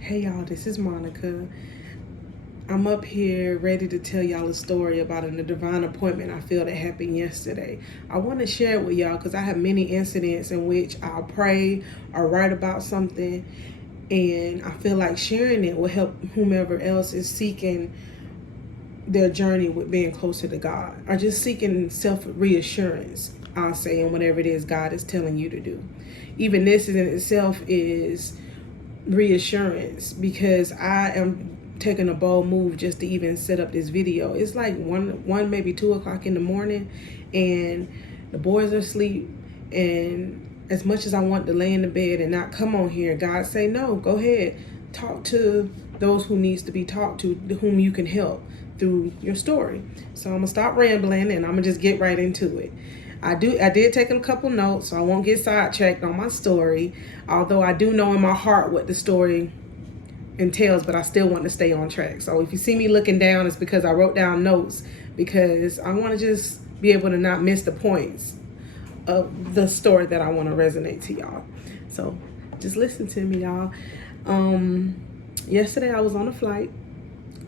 Hey y'all, this is Monica. I'm up here ready to tell y'all a story about a divine appointment I feel that happened yesterday. I want to share it with y'all because I have many incidents in which I'll pray or write about something, and I feel like sharing it will help whomever else is seeking their journey with being closer to God or just seeking self reassurance, I'll say, in whatever it is God is telling you to do. Even this in itself is reassurance because I am taking a bold move just to even set up this video. It's like one maybe 2 o'clock in the morning, and the boys are asleep, and as much as I want to lay in the bed and not come on here, God say, no, go ahead, talk to those who needs to be talked to, whom you can help through your story. So I'm gonna stop rambling and I'm gonna just get right into it. I did take a couple notes, so I won't get sidetracked on my story, although I do know in my heart what the story entails, but I still want to stay on track. So if you see me looking down, it's because I wrote down notes, because I want to just be able to not miss the points of the story that I want to resonate to y'all. So just listen to me, y'all. Yesterday I was on a flight,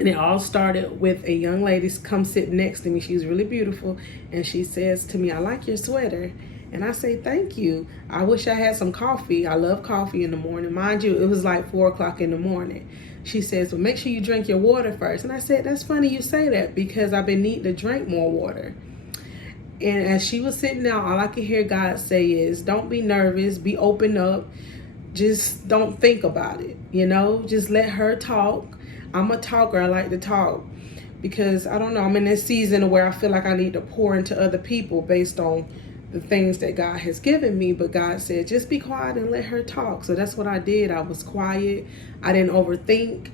and it all started with a young lady come sit next to me. She's really beautiful, and she says to me, I like your sweater. And I say, thank you. I wish I had some coffee. I love coffee in the morning. Mind you, it was like 4 o'clock in the morning. She says, well, make sure you drink your water first. And I said, that's funny you say that, because I've been needing to drink more water. And as she was sitting down, all I could hear God say is, don't be nervous, be open up. Just don't think about it, just let her talk. I'm a talker. I like to talk because I don't know, I'm in this season where I feel like I need to pour into other people based on the things that God has given me. But God said, just be quiet and let her talk. So that's what I did. I was quiet. I didn't overthink.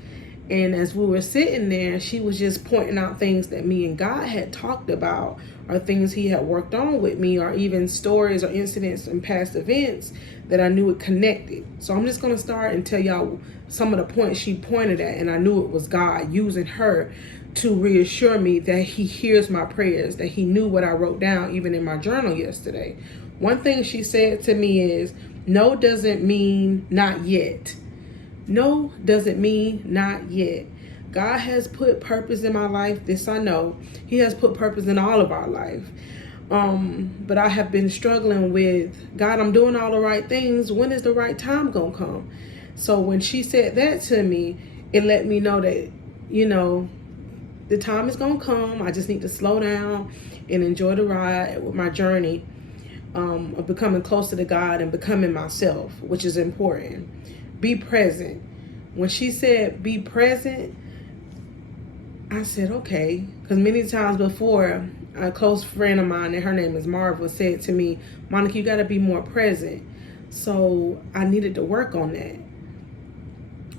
And as we were sitting there, she was just pointing out things that me and God had talked about, or things he had worked on with me, or even stories or incidents and past events that I knew it connected. So I'm just going to start and tell y'all some of the points she pointed at, and I knew it was God using her to reassure me that he hears my prayers, that he knew what I wrote down even in my journal yesterday. One thing she said to me is, no doesn't mean not yet. No doesn't mean not yet. God has put purpose in my life. This I know. He has put purpose in all of our life. But I have been struggling with, God, I'm doing all the right things. When is the right time going to come? So when she said that to me, it let me know that, the time is going to come. I just need to slow down and enjoy the ride with my journey of becoming closer to God and becoming myself, which is important. Be present. When she said be present, I said, okay. Because many times before, a close friend of mine, and her name is Marva, said to me, Monica, you got to be more present. So I needed to work on that.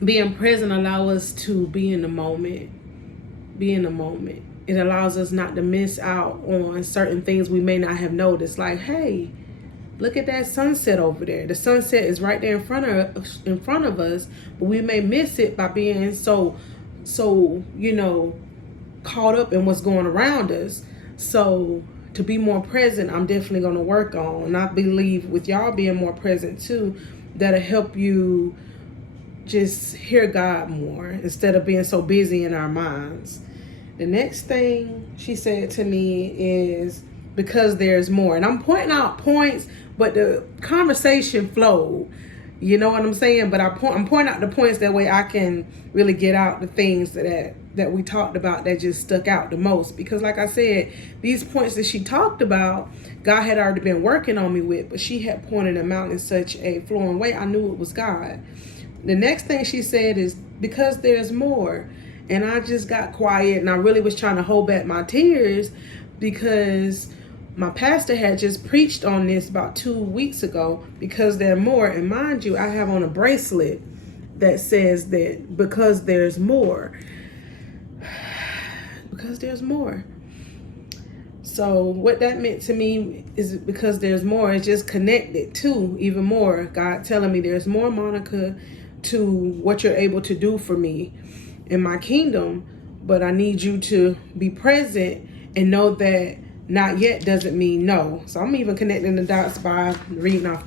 Being present allows us to be in the moment. Be in the moment. It allows us not to miss out on certain things we may not have noticed. Like, hey, look at that sunset over there. The sunset is right there in front of us, but we may miss it by being so caught up in what's going around us. So to be more present, I'm definitely going to work on. And I believe with y'all being more present too, that'll help you just hear God more instead of being so busy in our minds. The next thing she said to me is, because there's more. And I'm pointing out points, but the conversation flowed. You know what I'm saying? But I'm pointing out the points, that way I can really get out the things that we talked about that just stuck out the most. Because like I said, these points that she talked about, God had already been working on me with, but she had pointed them out in such a flowing way. I knew it was God. The next thing she said is, because there's more. And I just got quiet, and I really was trying to hold back my tears, because my pastor had just preached on this about 2 weeks ago, because there's more. And mind you, I have on a bracelet that says that because there's more. Because there's more. So what that meant to me is, because there's more, it's just connected to even more. God telling me there's more, Monica, to what you're able to do for me in my kingdom. But I need you to be present and know that not yet doesn't mean no. So I'm even connecting the dots by reading off,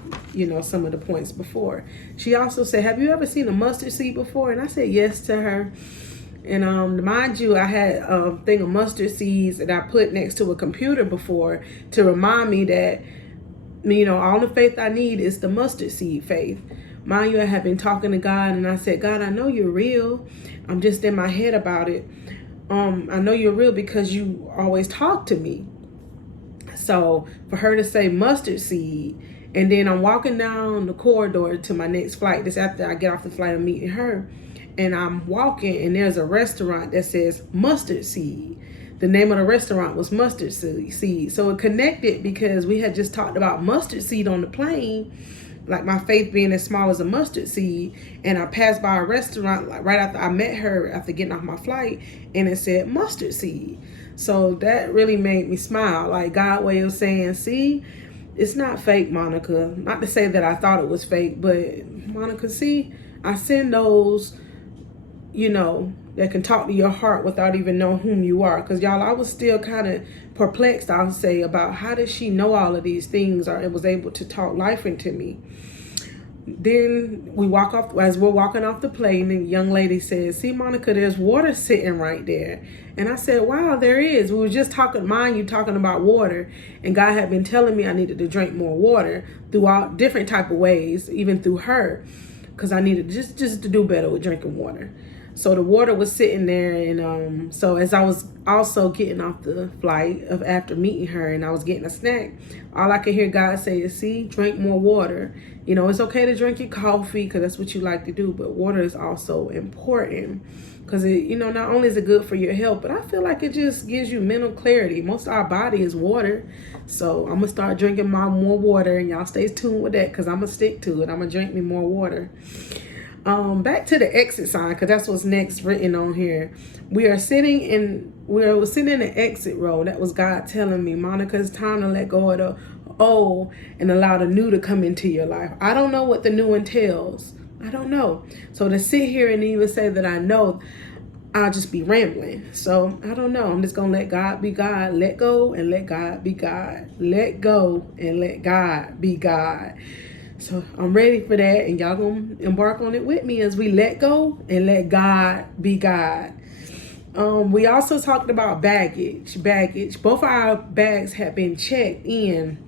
some of the points before. She also said, have you ever seen a mustard seed before? And I said yes to her. And mind you, I had a thing of mustard seeds that I put next to a computer before to remind me that, all the faith I need is the mustard seed faith. Mind you, I have been talking to God, and I said, God, I know you're real. I'm just in my head about it. I know you're real because you always talk to me. So for her to say mustard seed, and then I'm walking down the corridor to my next flight. This after I get off the flight, I'm meeting her. And I'm walking, and there's a restaurant that says mustard seed. The name of the restaurant was Mustard Seed. So it connected because we had just talked about mustard seed on the plane, like my faith being as small as a mustard seed. And I passed by a restaurant like right after I met her after getting off my flight, and it said mustard seed. So that really made me smile. Like God way of saying, see, it's not fake, Monica. Not to say that I thought it was fake, but Monica, see, I send those that can talk to your heart without even knowing whom you are. Because y'all, I was still kind of perplexed, I'll say, about how did she know all of these things, or it was able to talk life into me. Then we walk off, as we're walking off the plane, and the young lady says, see, Monica, there's water sitting right there. And I said, wow, there is. We were just talking about water, and God had been telling me I needed to drink more water throughout different type of ways, even through her, because I needed just to do better with drinking water. So the water was sitting there, and so as I was also getting off the flight after meeting her, and I was getting a snack, all I could hear God say is, see, drink more water. It's okay to drink your coffee because that's what you like to do, but water is also important because it, not only is it good for your health, but I feel like it just gives you mental clarity. Most of our body is water. So I'm gonna start drinking more water, and y'all stay tuned with that because I'm gonna stick to it. I'm gonna drink me more water. Back to the exit sign, because that's what's next written on here. We were sitting in the exit row. That was God telling me, Monica, it's time to let go of the old and allow the new to come into your life. I don't know what the new entails. I don't know. So to sit here and even say that I know, I'll just be rambling. So I don't know. I'm just going to let God be God. Let go and let God be God. Let go and let God be God. So I'm ready for that, and y'all gonna embark on it with me as we let go and let God be God. We also talked about baggage. Both of our bags had been checked in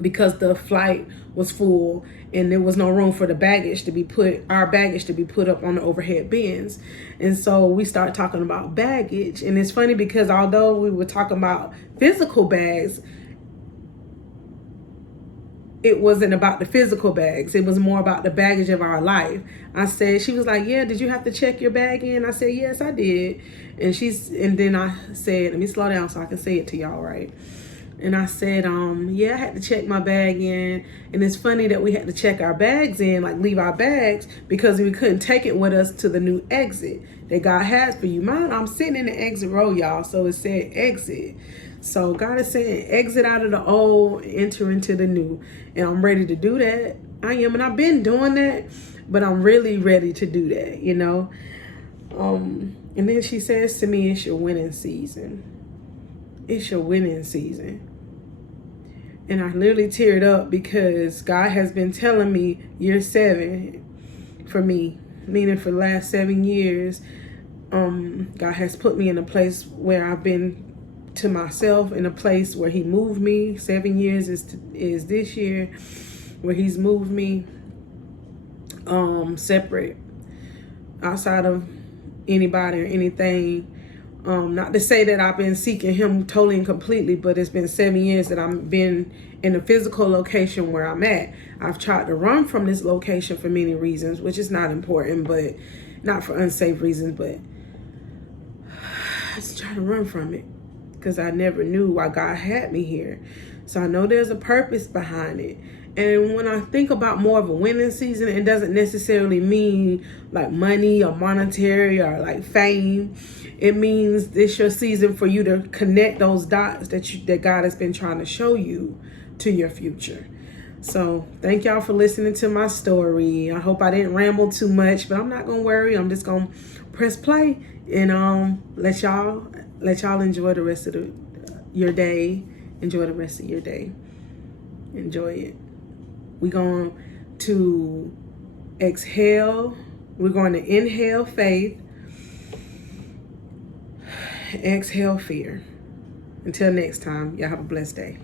because the flight was full and there was no room for our baggage to be put up on the overhead bins. And so we started talking about baggage. And it's funny because although we were talking about physical bags, it wasn't about the physical bags. It was more about the baggage of our life. She was like, yeah, did you have to check your bag in? I said, yes, I did. And then I said, let me slow down so I can say it to y'all right. And I said, yeah, I had to check my bag in. And it's funny that we had to check our bags in, like leave our bags, because we couldn't take it with us to the new exit that God has for you. Mine, I'm sitting in the exit row, y'all. So it said exit. So God is saying, exit out of the old, enter into the new. And I'm ready to do that. I am. And I've been doing that, but I'm really ready to do that, And then she says to me, it's your winning season. It's your winning season. And I literally teared up because God has been telling me year 7 for me, meaning for the last 7 years, God has put me in a place where I've been to myself, in a place where he moved me. 7 years is this year where he's moved me separate, outside of anybody or anything. Not to say that I've been seeking him totally and completely, but it's been 7 years that I've been in a physical location where I'm at. I've tried to run from this location for many reasons, which is not important, but not for unsafe reasons, but I just try to run from it because I never knew why God had me here. So I know there's a purpose behind it. And when I think about more of a winning season, it doesn't necessarily mean like money or monetary or like fame. It means this your season for you to connect those dots that God has been trying to show you to your future. So thank y'all for listening to my story. I hope I didn't ramble too much, but I'm not gonna worry. I'm just gonna press play and let y'all enjoy the rest of your day. Enjoy the rest of your day. Enjoy it. We're going to exhale. We're going to inhale faith. Exhale fear. Until next time, y'all have a blessed day.